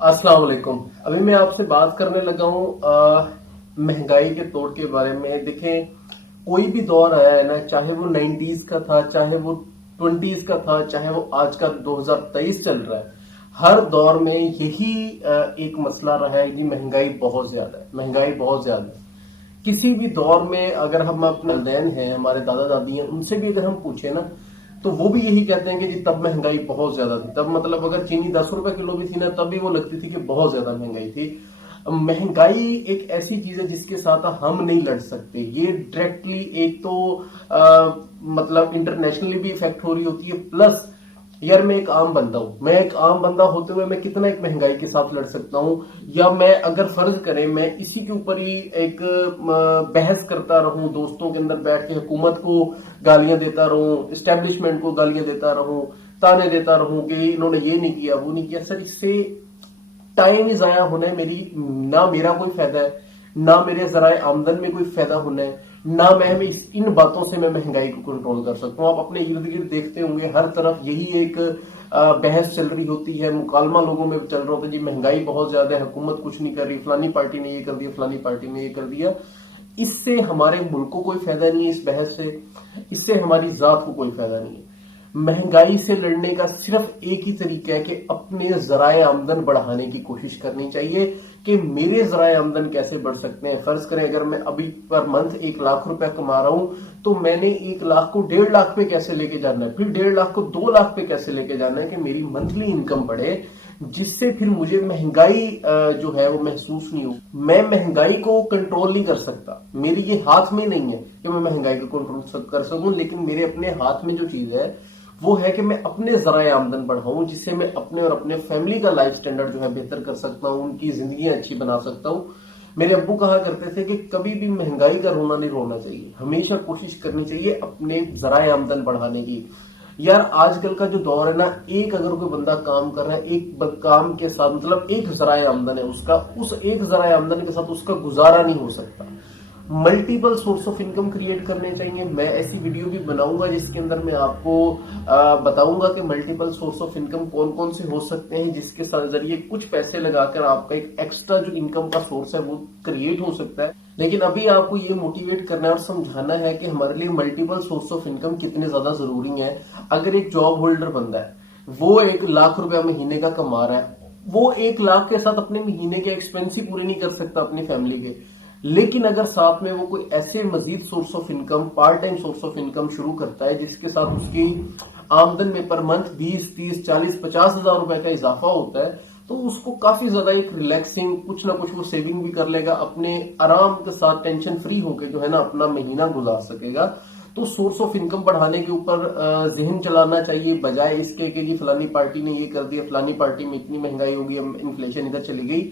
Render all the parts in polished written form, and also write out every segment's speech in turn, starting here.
अस्सलाम वालेकुम। अभी मैं आपसे बात करने लगा हूँ महंगाई के तौर के बारे में। देखें, कोई भी दौर आया है ना, चाहे वो 90s का था, चाहे वो 20s का था, चाहे वो आज का 2023 चल रहा है, हर दौर में यही एक मसला रहा है कि महंगाई बहुत ज्यादा है। महंगाई बहुत ज्यादा है। किसी भी दौर में अगर हम अपने वालिदैन हैं, हमारे दादा दादी हैं, उनसे भी अगर हम पूछे ना, तो वो भी यही कहते हैं कि जी तब महंगाई बहुत ज्यादा थी। तब मतलब अगर चीनी 10 रुपए किलो भी थी ना, तब भी वो लगती थी कि बहुत ज्यादा महंगाई थी। महंगाई एक ऐसी चीज है जिसके साथ हम नहीं लड़ सकते। ये डायरेक्टली एक तो मतलब इंटरनेशनली भी इफेक्ट हो रही होती है, प्लस यार मैं एक आम बंदा हूं। मैं एक आम बंदा होते हुए मैं कितना एक महंगाई के साथ लड़ सकता हूं? या मैं अगर फर्ज करें मैं इसी के ऊपर ही एक बहस करता रहूं, दोस्तों के अंदर बैठ के हुकूमत को गालियां देता रहूं, इस्टेब्लिशमेंट को गालियां देता रहूं, ताने देता रहूं कि इन्होंने ये नहीं किया, वो नहीं किया, सर इससे टाइम ही जाया होना है। मेरी ना मेरा कोई फायदा है, ना मेरे जराए आमदन में कोई फायदा होना है, ना मैं इन बातों से मैं महंगाई को कंट्रोल कर सकता हूँ। आप अपने इर्द गिर्द देखते होंगे, हर तरफ यही एक बहस चल रही होती है, मुकालमा लोगों में चल रहा होता है जी महंगाई बहुत ज्यादा है, हुकूमत कुछ नहीं कर रही, फलानी पार्टी ने ये कर दिया, फलानी पार्टी ने ये कर दिया। इससे हमारे मुल्क को कोई फायदा नहीं है, इस बहस से। इससे हमारी जात को कोई फायदा नहीं है। महंगाई से लड़ने का सिर्फ एक ही तरीका है कि अपने जराए आमदन बढ़ाने की कोशिश करनी चाहिए कि मेरे जराए आमदन कैसे बढ़ सकते हैं। फर्ज करें अगर मैं अभी पर मंथ 1 लाख रुपया कमा रहा हूं, तो मैंने 1 लाख को 1.5 लाख पे कैसे लेके जाना है, फिर 1.5 लाख को 2 लाख पे कैसे लेके जाना है कि मेरी मंथली इनकम बढ़े, जिससे फिर मुझे महंगाई जो है वो महसूस नहीं हो। मैं महंगाई को कंट्रोल नहीं कर सकता, मेरी ये हाथ में नहीं है कि मैं महंगाई को कंट्रोल कर सकूं, लेकिन मेरे अपने हाथ में जो चीज है वो है कि मैं अपने जराए आमदन बढ़ाऊं, जिससे मैं अपने और अपने फैमिली का लाइफ स्टैंडर्ड जो है बेहतर कर सकता हूं, उनकी जिंदगी अच्छी बना सकता हूं। मेरे अब्बू कहा करते थे कि कभी भी महंगाई का रोना नहीं रोना चाहिए, हमेशा कोशिश करनी चाहिए अपने जराए आमदन बढ़ाने की। यार आजकल का जो दौर है ना, एक अगर कोई बंदा काम कर रहा है, एक काम के साथ मतलब एक जराए आमदन है उसका, उस एक जराए आमदन के साथ उसका गुजारा नहीं हो सकता। Multiple source of income create करने चाहिए। मैं ऐसी वीडियो भी बनाऊंगा जिसके अंदर मैं आपको बताऊंगा कि मल्टीपल सोर्स ऑफ इनकम कौन कौन से हो सकते हैं, जिसके जरिए कुछ पैसे लगाकर आपका एक एक्स्ट्रा जो इनकम का सोर्स है वो क्रिएट हो सकता है। लेकिन अभी आपको ये मोटिवेट करना है और समझाना है कि हमारे लिए मल्टीपल सोर्स ऑफ इनकम कितने ज्यादा जरूरी है। अगर एक जॉब होल्डर बंदा है, वो 1 लाख रुपया महीने का कमा रहा है, वो 1 लाख के साथ अपने महीने के एक्सपेंस ही पूरे नहीं कर सकता अपनी फैमिली के। लेकिन अगर साथ में वो कोई ऐसे मजीद source of income, part time source of income शुरू करता है जिसके साथ उसकी आमदन में पर मंथ 20, 30, 40, 50 हजार रुपए का इजाफा होता है, तो उसको काफी ज्यादा एक रिलैक्सिंग कुछ ना कुछ वो सेविंग भी कर लेगा, अपने आराम के साथ टेंशन फ्री होकर जो है ना अपना महीना गुजार सकेगा। तो सोर्स ऑफ इनकम बढ़ाने के ऊपर जहन चलाना चाहिए, बजाय इसके कि जी फलानी पार्टी ने ये कर दिया, फलानी पार्टी में इतनी महंगाई होगी, इन्फ्लेशन इधर चली गई।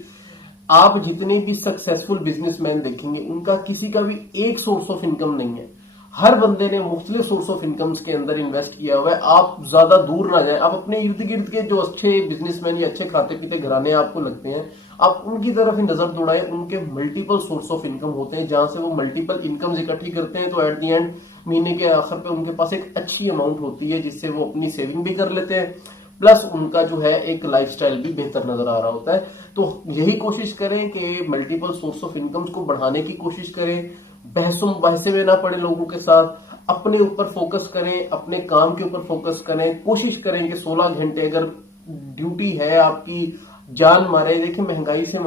आप जितने भी सक्सेसफुल बिजनेसमैन देखेंगे, उनका किसी का भी एक सोर्स ऑफ इनकम नहीं है। हर बंदे ने मुख्तलिफ सोर्स ऑफ इनकम्स के अंदर इन्वेस्ट किया हुआ है। आप ज्यादा दूर ना जाए, आप अपने इर्द गिर्द के जो अच्छे बिजनेसमैन या अच्छे खाते पीते घराने आपको लगते हैं, आप उनकी तरफ ही नजर दौड़ाएं। उनके मल्टीपल सोर्स ऑफ इनकम होते हैं, जहां से वो मल्टीपल इनकम्स इकट्ठी करते हैं, तो एट दी एंड महीने के आखिर पे उनके पास एक अच्छी अमाउंट होती है, जिससे वो अपनी सेविंग भी कर लेते हैं, प्लस उनका जो है एक लाइफस्टाइल भी बेहतर नजर आ रहा होता है। तो यही कोशिश करें कि मल्टीपल सोर्स ऑफ इनकम्स को बढ़ाने की कोशिश करें, बहसों बहसे में ना पड़े लोगों के साथ, अपने ऊपर फोकस करें, अपने काम के ऊपर फोकस करें। कोशिश करें कि 16 घंटे अगर ड्यूटी है आपकी, जान मारे। देखिए महंगाई से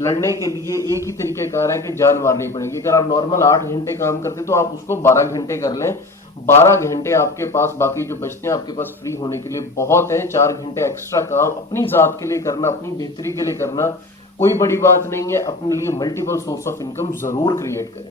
लड़ने के लिए एक ही तरीकेकार है कि जान मारनी पड़ेगी। अगर आप नॉर्मल 8 घंटे काम करते तो आप उसको 12 घंटे कर लें। 12 घंटे आपके पास बाकी जो बचते हैं आपके पास फ्री होने के लिए बहुत है। 4 घंटे एक्स्ट्रा काम अपनी जात के लिए करना, अपनी बेहतरी के लिए करना कोई बड़ी बात नहीं है। अपने लिए मल्टीपल सोर्स ऑफ इनकम जरूर क्रिएट करें।